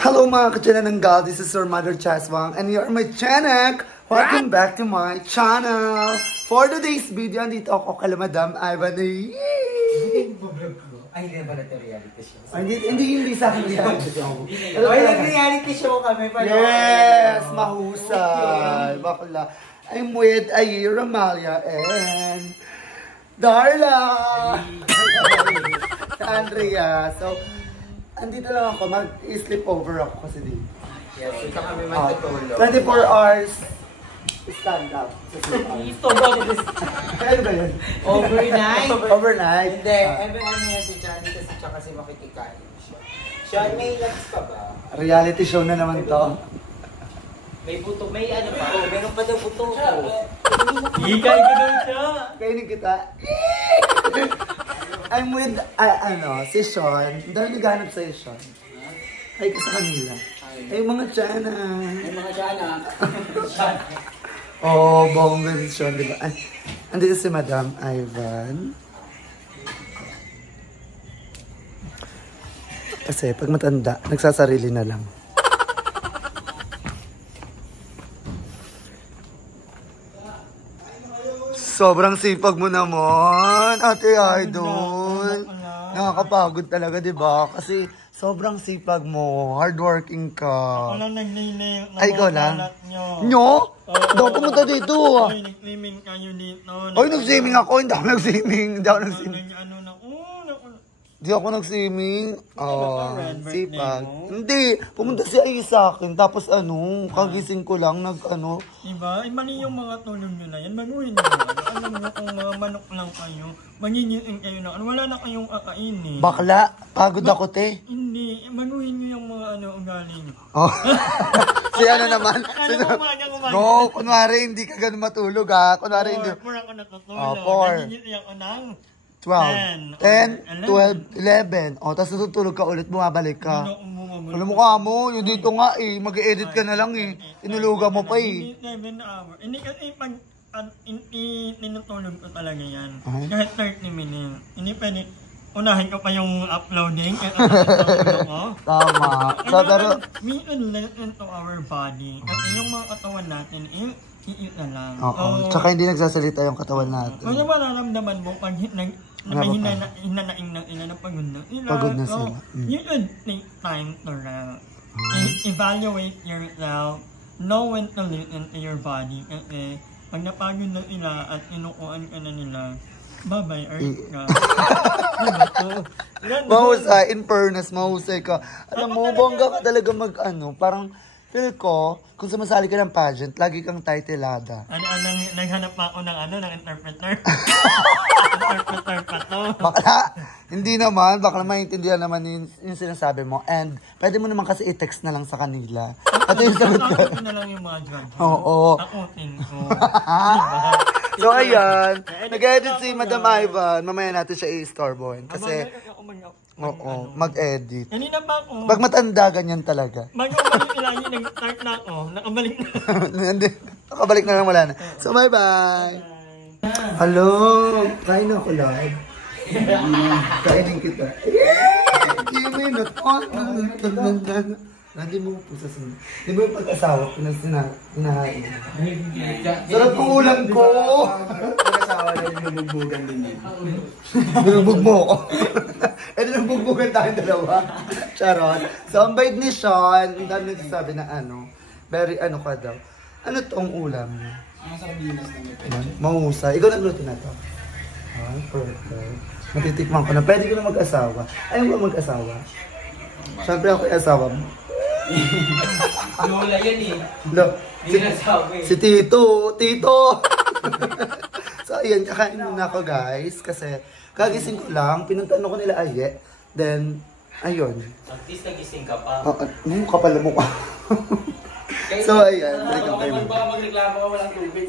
Hello mga ka-Chanananggal, this is your Mother Chaswang and you're my Chanak! Welcome back to my channel! For today's video, andito ako kala Madam Ivan. Ay, hindi ba natin reality show? Hindi sa akin reality show. Ay, nag-reality show kami pa. Yes! Mahusay! Bakla. I'm with Ayi Ramalia and Darla! Andrea. So, andito lang ako, mag-sleep over ako kasi din. Yes, ito kami matutulog. 24 hours stand up. Kaya ba yun? Overnight? Overnight? Hindi, every ano yan si Johnny kasi siya kasi makikikain siya. Siya, may lags pa ba? Reality show na naman to. May buto, may ano pa? Oh, meron pa daw buto ko. Hikay ko daw siya. Kainin kita. I'm with, si Sean. Ang dami naghanap sa'yo, Sean. Ay ka sa kanila. Ay, mga Chana. May mga Chana. Oh, bongga si Sean, di ba? Andito si Madam Ivan. Kasi pag matanda, nagsasarili na lang. Sobrang sipag mo naman, Ate Idol. Nakakapagod talaga, di ba? Kasi sobrang sipag mo, hardworking ka. Walang nagnilay. Ay, ikaw lang? Nyo? Daw pumunta dito. Ay, nag-swimming kayo dito. Ay, nag-swimming ako. Hindi ako nag-swimming. Hindi ako nag-swimming. Sipag. Hindi. Pumunta si Ay sa akin. Tapos kagising ko lang, Diba? Ay, mali yung mga tulog nyo na yan. Manuhin nyo. Alam nyo kung mga manok lang kayo. Mangingitin kayo na. Wala na kayong kakainin. Bakla, pagod ako, te. Hindi. Manuhin nyo yung mga ugali nyo. Oh. Si naman. Kumaga. No, kunwari hindi ka ganun matulog ha. Kunwari hindi. 4 ako natutulog. 4. Mangingitin ako ng 12, 10, 12, 11. O, tapos natutulog ka ulit, bumabalik ka. Alam mo ka mo, yung dito nga mag-edit ka na lang Tinulugan mo pa 7 hours. Hindi kasi pag tinutulog ko talaga yan. Kahit 30 minutes. Hindi pwede, unahin ko pa yung uploading. Tama. So, pero we listen to our body. Kasi yung mga katawan natin, i-eat na lang. Oo. Tsaka hindi nagsasalita yung katawan natin. Kung mararamdaman mo, pag hinanaing ng ila na pagod na ila. Pagod na sila. You should take time to rest. Evaluate yourself. Know when to listen to your body. Kasi pag napagod na ila at inukuan ka na nila, bye-bye, earth ka. Mahusay, in fairness, mahusay ka. Alam mo, bongga ka talaga parang feel ko, kung sumasali ka ng pageant, lagi kang titleada. Naghanap pa ako ng interpreter. Interpreter pa to. Bakla, hindi naman, bakla maintindihan naman yung sinasabi mo. And, pwede mo naman kasi i-text na lang sa kanila. At yung sagot ka. Ako na lang yung mga judge. Oo. Akutin ko. So, ayan. Nag-edit si Madam Ivan. Mamaya natin siya i-storeboin. Kasi, mag-edit. Kanina pa ako. Pag matanda, ganyan talaga. Mag-umalik ilagi, nag-start na ako. Nakabalik na. Hindi. Nakabalik na lang, wala na. So, bye-bye. Hello. Kain ako live. Kainin kita. Give me the phone. Hindi mo po sa sunod. Di ba yung pag-asawa ko na sinahain? Sarap ng ulam ko! Pag-asawa na yung bubugbugan din yun. Binugbog mo ako. Eh, nabugbugan tayong dalawa. Charot. So, ang bait ni Sean, ang dami nagsasabi na very ka daw. Ano tong ulam niya? Ang sardinas na may Mahusay. Ikaw nagluto na to? Ay, perfect. Matitikman ko na. Pwede ko na mag-asawa. Ayaw mo mag-asawa? Siyempre ako yung asawa mo. Lola yan Si Tito! So, ayan, kakain muna ako guys. Kasi, kagising ko lang, pinuntan ko nila Aye. Then, ayun. At least nagising ka pa. Kapal na mukha. So, ayan. Balikan kayo. Baka magreklamo ka walang tubig.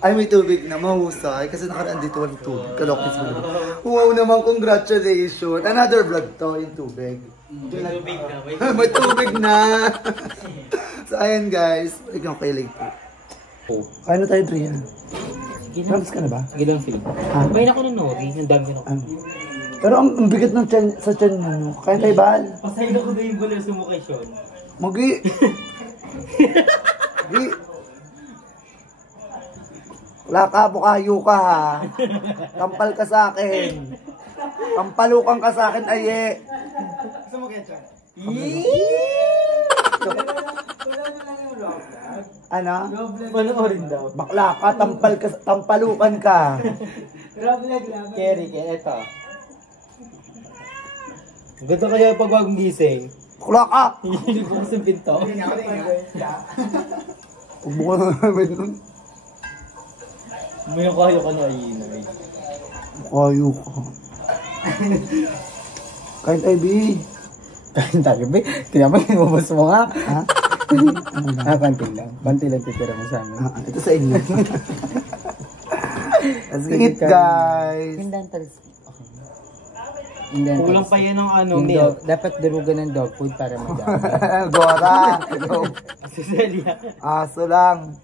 Ay, may tubig na. Mahusay. Kasi nakaraan dito walang tubig. Kalokis mo naman. Wow naman, congratulations. Another vlog to, yung tubig. May tubig na. May tubig na. So, ayan guys. Balikan kayo later. Kain na tayo, Drian. Promise ka na ba? Sige lang, sige. May na ko ng nori. Ang dami ko na. Pero ang bigat ng tiyan, sa tiyan mo, no? Kaya tayo bahal. Pasay na ko na yung balerso mo kay Sean. Magi! Magi! Wala ka, bukayo ka ha. Tampal ka sa akin. Tampalukan ka sa akin, aye. Gusto mo kaya Sean? Ano? Panoorin daw. Bakla ka, tampalukan ka. Kerry, eto. Ganda kaya pag bagong gising. Bakla ka! Hindi ko sa pinto. Huwag mo ka namin nun. May kayo ka na ayinay. Bukayo ka. Kain tayo, B. Kain tayo, be. Tinapay, inubos mo nga. Ha? Konti lang. Konti lang titira mo sa amin. Ito sa inyo. Let's eat, guys. Dental speak. Okay. Dental Kulang pa yan ng ano, Yung milk. dapat durugan ng dog food para madami. Gora. Si Celia. Aso lang.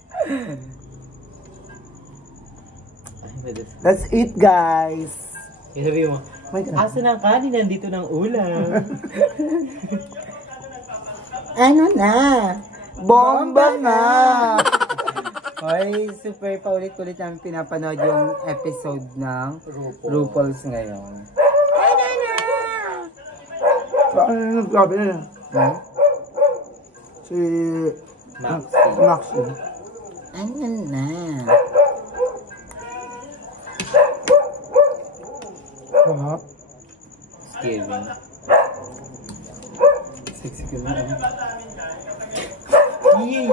Let's eat, guys. Sabi mo, May ka. asa ng kanin, nandito ng ulam. Ano na? Bomba na! Hoy, super paulit-ulit ang pinapanood yung episode ng RuPaul's ngayon. Ano yung nagsabi na? Hmm? Si Maxi. Maxi. Ano na? Sarap. Kevin. Sexy ka na. Yay!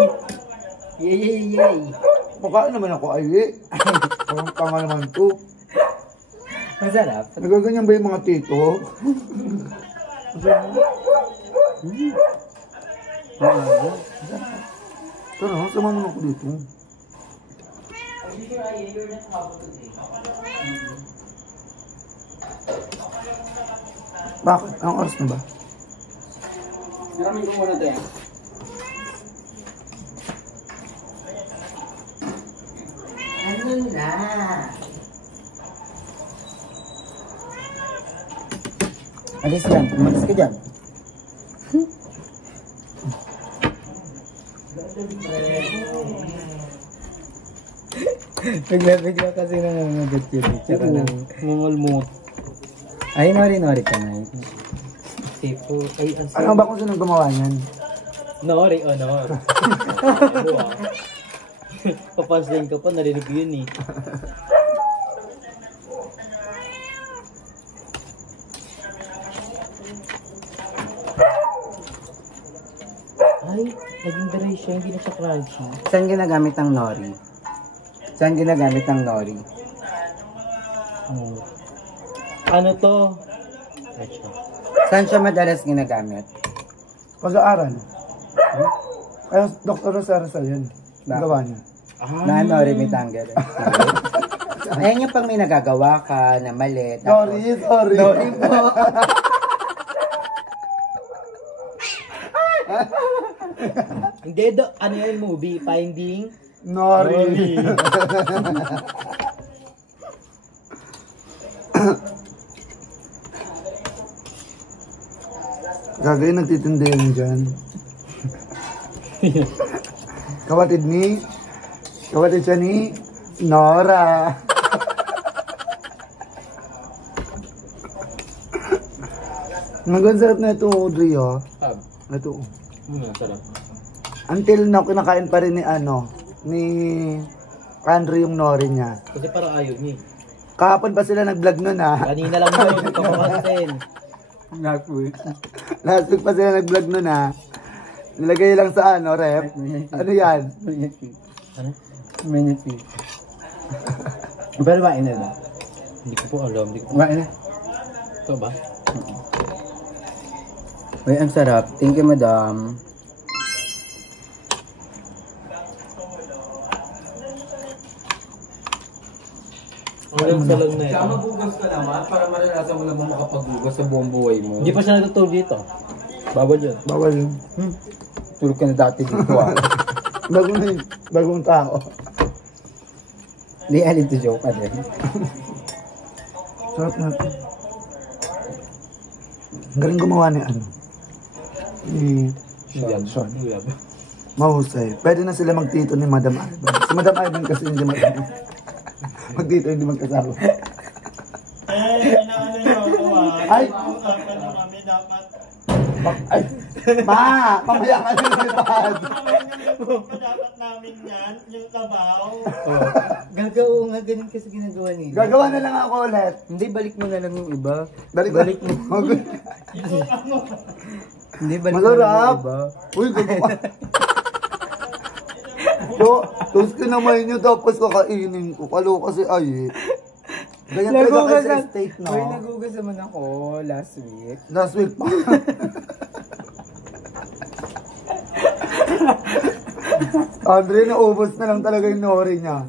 Yay! Makain naman ako, ay. Parang tanga naman to. Masarap. Nagaganyan ba yung mga tito? Maaga. Tara, sama mo na ako dito. Bakit? Anong oras na ba? Maraming ko muna tayo. Ano na? Alis yan. Umalis ka dyan. Bigla kasi nangungugot yun. Tsaka lang. Mungulmut. Ay, nori-nori ka na. Tipo, ay, Ano ba kung sino gumawa niyan? Nori, honor. Papansin ka pa, narinig ko yun eh. Ay, naging dry siya, hindi na siya crunchy. Saan ginagamit ang nori? Saan ginagamit ang nori? Ano to? Saan siya madalas ginagamit? Pag-aaral. Kaya Dr. Rosarasal yun. Ang gawa niya. Na nori mitanggal. Ayan yung pang may nagagawa ka na mali. Sorry. Nori po. Hindi, ano yung movie? Finding? Nori. Gagawin nagtitinda yan dyan. Kapatid siya ni Nora. Ang sarap na ito, Audrey, oh. Tab. Ito. Sarap. Until now, kinakain pa rin ni Andrew yung nori niya. Kasi parang ayaw niya. Kahapon pa sila nag-vlog nun, ha? Kanina lang yun, hindi ko makasin. Last week pa sila nag-vlog nun, ha? Nilagay lang sa rep. Ano yan? Ano? Minute. Pero bain na ba? Hindi ko po alam. Bain na. Ito ba? Uy, ang sarap. Thank you, madam. Ang salag na ito. magugas ka naman para maranasan mo naman makapaghugas sa buong buhay mo. Hindi pa siya natutulog dito. Bawal yun. Bawal yun. Tulog ka na dati dito ah. Bagong tao. Di alin to joke ka din. Sarap natin. Ang galing gumawa ni ano. Ni Sean. Mahusay. Pwede na sila magtito ni Madam Ivan. Si Madam Ivan kasi hindi magtito, hindi magkasama. Inaano niyo ako Ay! Usapan niyo kami dapat. Ay! Ma! Mamaya ka na lumipad! Dapat namin yan, yung sabaw. Gagawa nga, ganun kasi ginagawa nila. Gagawa na lang ako ulit. Hindi, balik mo na lang yung iba. Balik mo. Hindi, balik mo na lang Masarap! yung iba. Uy, gagawa. Tapos kinamay nyo tapos kakainin ko. Kalo kasi ay eh. Ganyan talaga kayo sa estate, no? Uy, nagugas naman ako last week. Last week pa. Andre, naubos na lang talaga yung nori niya.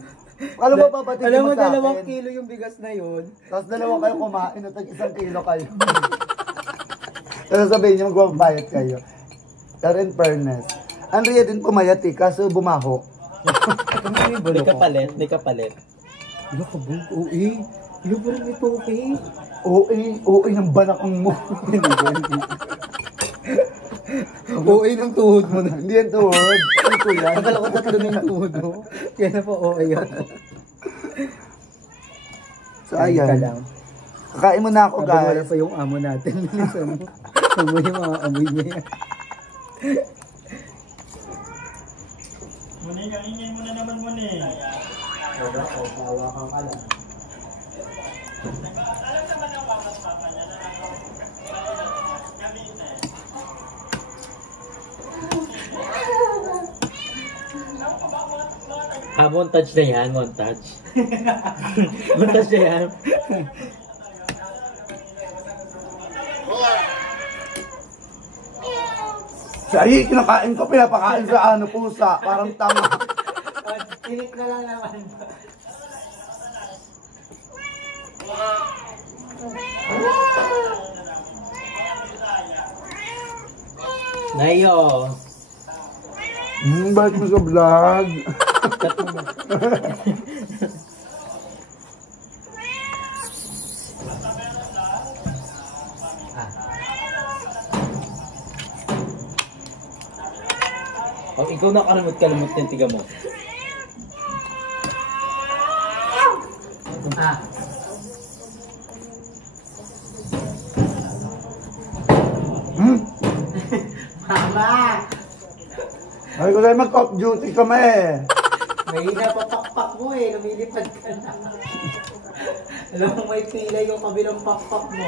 Alam mo, papatid Alam mo, mo sa 2 akin. kilo yung bigas na yun. Tapos 2 kayo kumain at 1 kilo kayo. Tapos sabihin niyo, magbabayad kayo. Pero in fairness, Andrea din pumayat eh, kaso bumaho. May kapalit, may kapalit. Ilo ka bug, OA. Ilo pa rin ito, okay? OA ng balakang mo. OA ng tuhod mo na. Hindi yan tuhod. Ano ko yan? Akala ko 3 na yung tuhod mo. Kaya na po OA yun. So Kain ka ayan. lang. Kakain mo na ako Habang wala guys. pa yung amo natin. Minsan mo. Amoy yung mga amoy niya. Muni, kainin mo na naman muni. Bawakan ka lang. Montage na yan, montage. Montage na yan. Si Ayi, kinakain ko, pinapakain sa ano, pusa. Parang tanga. Tinik na lang naman. Nayo. Bakit mo sa vlog? Pag ikaw na kalamot ng tiga mo. Mama! Ay ko tayo mag-off duty kami eh. Mahina pa pakpak mo eh, lumilipad ka na. Alam mo may pilay yung kabilang pakpak mo.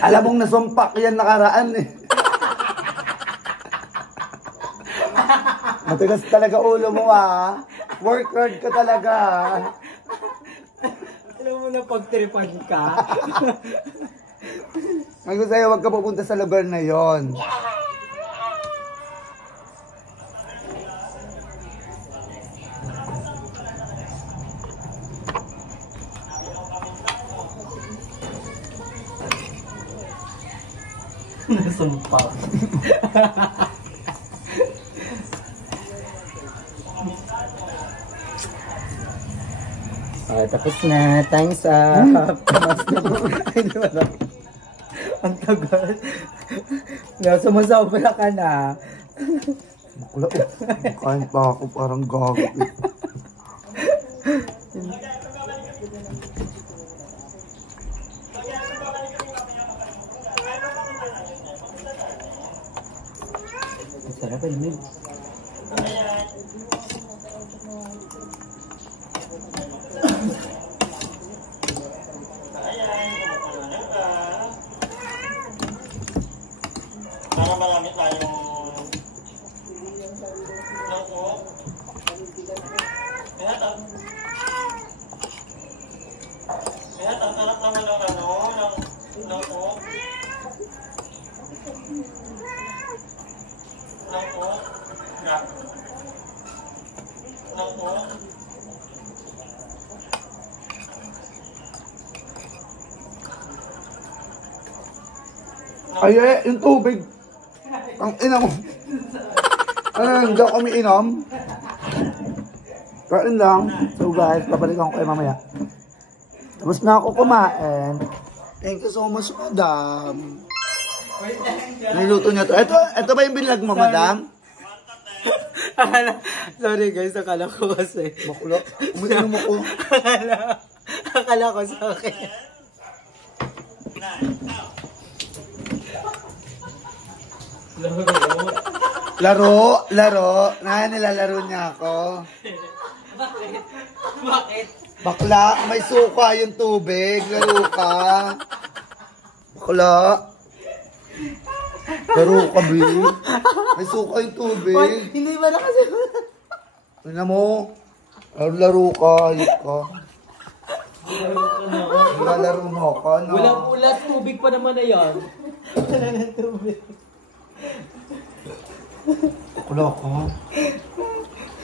Alam mong nasumpak yan nakaraan eh. Matigas talaga ulo mo ah. Work hard ka talaga. Alam mo na pagtripan ka. Ay ko sa'yo, huwag ka pupunta sa lugar na yon. Nasumpak. Okay, tapos na. Time's up. Ay, di ba na? Ang tagal. Sumasobra ka na. Wala oh. Kain pa ako parang gago. Sarap yun. Para marami tayong naku. Kaya tatarap naman ng ano, ng naku. Naku. Naku. Ay, yung tubig. Ang ina mo. Ano, hindi ako umiinom. Kain lang. So guys, babalikan ko kayo mamaya. Tapos na ako kumain. Thank you so much, madam. Niluto niya to. Ito ba yung binlag mo, madam? Sorry guys, akala ko kasi. Baklo. Umiinom ako. Akala ko sa akin. Laro. Nilalaro niya ako. Bakit? Bakla, may suka yung tubig. Laro ka. Bakla. Laro ka, B. May suka yung tubig. Hindi ba na kasi? Tingnan mo. Laro ka. Ayok ka. Lalaro mo ka, no? Walang ulas, tubig pa naman na yan. Wala ng tubig. Bakla ka.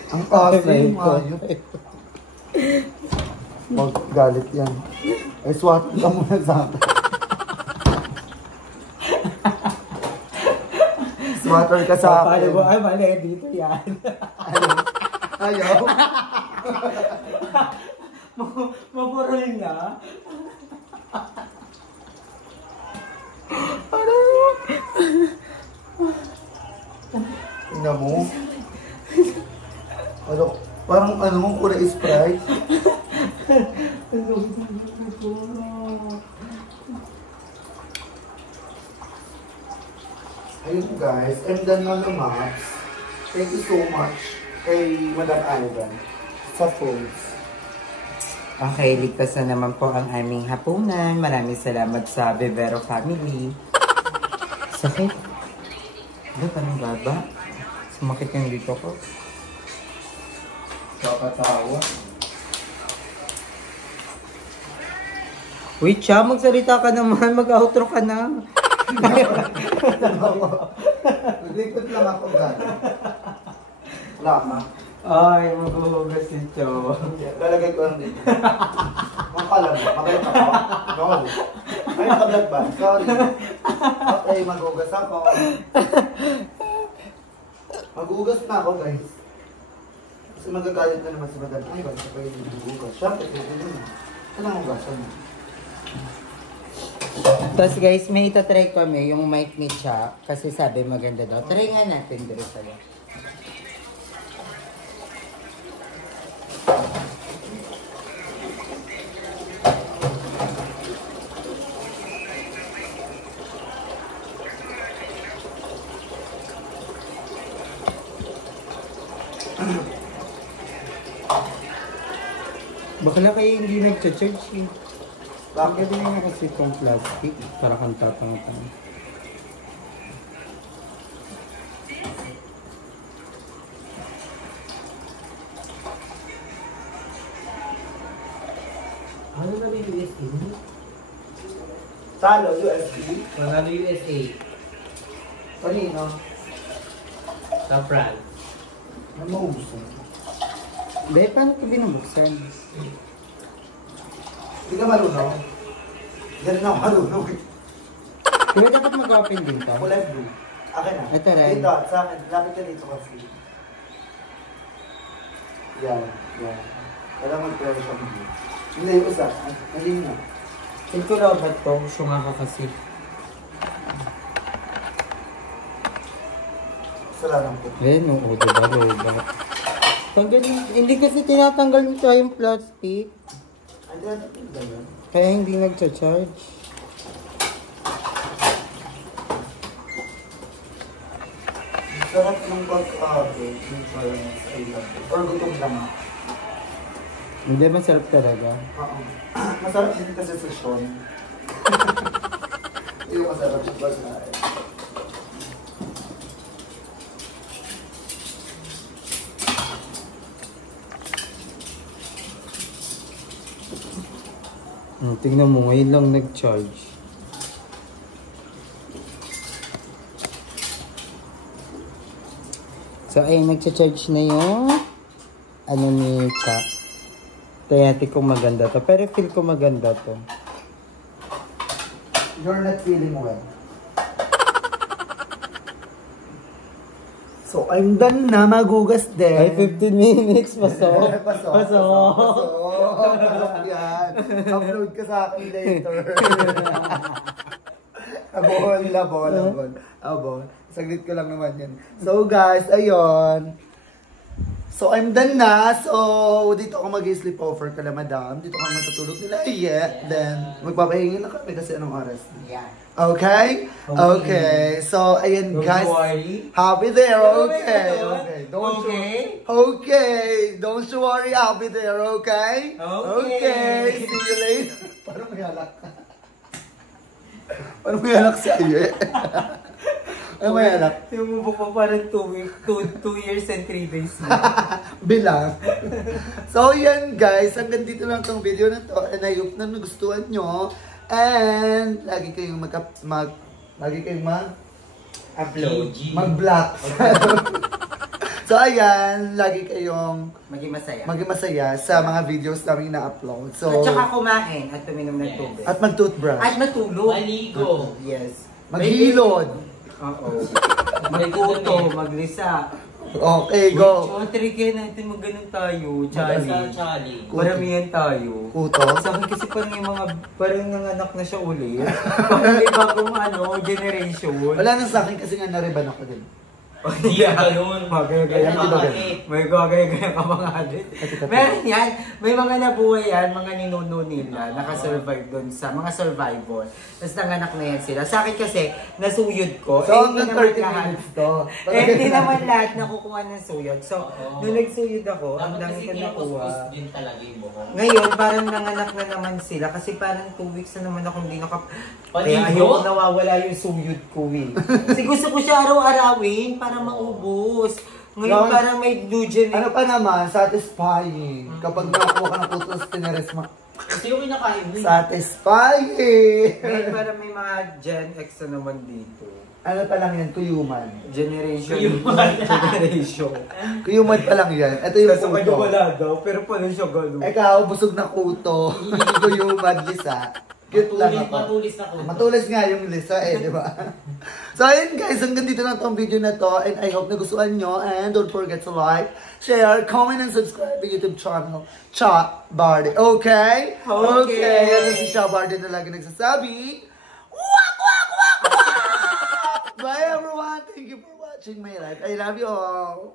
Ang kasi, ayok. Pag galit yan. Ay, swat ka muna sa akin. Swatter ka sa akin. Ay, mali, dito yan. Ayaw. Mapurol nga. Tingnan mo. Ano, parang ano, kulay Sprite. Ayun guys, and then Mama Max, thank you so much kay Madam Ivan sa foods. Okay, ligtas na naman po ang aming hapunan. Maraming salamat sa Vivero family. Sakit. Ano, parang baba? Sumakit yung dito ko. Kakatawa. Wait siya, magsalita ka naman. Mag-outro ka na. Naglikod lang ako gano'n. Lama. Ay, maghuhugas ito. Lalagay ko lang dito. Makalam mo, makait ako. No. Ay, nakablog ba? Sorry. Okay, maghugas ako. Maghugas na ako, guys. Kasi magagalit na naman si Madam Ivan sa pagiging maghugas. Siyempre, pwede naman. Kailangan hugasan mo. Tapos guys, may itatry kami yung mic ni Cha. Kasi sabi maganda daw. Try nga natin dito sa'yo. Bakla kayo hindi nag-charge eh. Bakit din na kasi itong plastic? Para kang tatanga-tanga. Ano na yung USA? Talo, USB. Wala na USA. Kanino? Sa France. Ano maubusan? Be, paano ito binubuksan? Hindi ka marunong. Ganun ako marunong. Diba dapat mag-open din to? Kulay blue. Akin na. Ito rin. Dito, sa akin. Lapit ka dito kasi. Yan, yan. Kailangan mag-pressure siya blue. Hindi, yung isa. Hindi nga. Feel ko robot to. Syunga ka kasi. Salamat po. Oo, diba robot? Tanggalin. Hindi kasi tinatanggal nito yung plastic. Hindi natin ganyan. Kaya hindi nag-charge. Sarap ng pag-aabi. Yung parang sa ilan. Or gutom lang. Hindi, masarap talaga. Oo. Masarap din kasi sa Sean. Hindi masarap yung pag-aabi. Tingnan mo, ngayon lang nag-charge. So, ayun, nag-charge na yung ano ni Cha. Kaya ko maganda to. Pero feel ko maganda to. You're not feeling well. So, I'm done na. Magugas din. Ay, 15 minutes. Pasok. Pasok yan. Upload ka sa akin later. Abon. Saglit ko lang naman yan. So, guys, ayun. So, I'm done na. So, dito ako mag-sleep over kala madam. Dito ako matutulog nila. Then, magpapahingi lang kami kasi anong oras. Yeah. Okay? Okay. So, ayan guys. Happy there. Okay. Don't you worry. Happy there. Okay? Okay. See you later. Parang may halak ka. Parang may halak si Aye. Ano may halak? Yung mubok pa parang 2 years and 3 days. Bilang. So, yan guys. Hanggang dito lang tong video na to. And I hope na nagustuhan nyo. And lagi kayong Upload. mag-block. So ayan, lagi kayong maging masaya sa mga videos namin na-upload. So, at saka kumain at tuminom ng tubig. At mag-toothbrush. At matulog. Maligo. Yes. Maghilod. Oo. Magkuto, maglisa. Okay, go. Trigger natin mag-ganun tayo, Charlie. Maramihan tayo. Kuto. Sa akin kasi parang yung mga, parang nanganak na siya ulit. Parang may bagong generation. Wala na sa akin kasi nga nariban ako din. Hindi ka ganun. May gagaya ka mga alit. Meron yan. May mga nabuhay yan, mga ninuno nila, nakasurvive doon sa mga survivor. Tapos nanganak na yan sila. Sa akin kasi, nasuyod ko. So, hanggang 30 minutes to. Hindi naman lahat nakukuha ng suyod. So, nung nagsuyod ako, ang dami ko nakuha. Ngayon, parang nanganak na naman sila. Kasi parang 2 weeks na naman ako hindi Kaya ayoko nawawala yung suyod ko eh. Kasi gusto ko siya araw-arawin para maubos. Ngayon parang may new generation. Ano pa naman, satisfying. Kapag nakakuha ka ng putos, tinares mo. Kasi yung kinakain mo. Satisfying! Ngayon parang may mga Gen X na naman dito. Ano pa lang yan, kuyuman. Generation. Kuyuman pa lang yan. Ito yung Sa kanya kuto. wala daw, pero pala siya gano'n. Ikaw, busog na kuto. Kuyuman, Lisa. Cute lang ako. Matulis na kuto. Matulis nga yung Lisa di ba? So ayun guys, hanggang dito lang tong video na to. And I hope nagustuhan nyo. And don't forget to like, share, comment, and subscribe to YouTube channel, Cha Bardi. Okay? Okay. Yan si Cha Bardi na lagi nagsasabi. Wak, wak, wak, wak! Bye everyone. Thank you for watching my life. I love you all.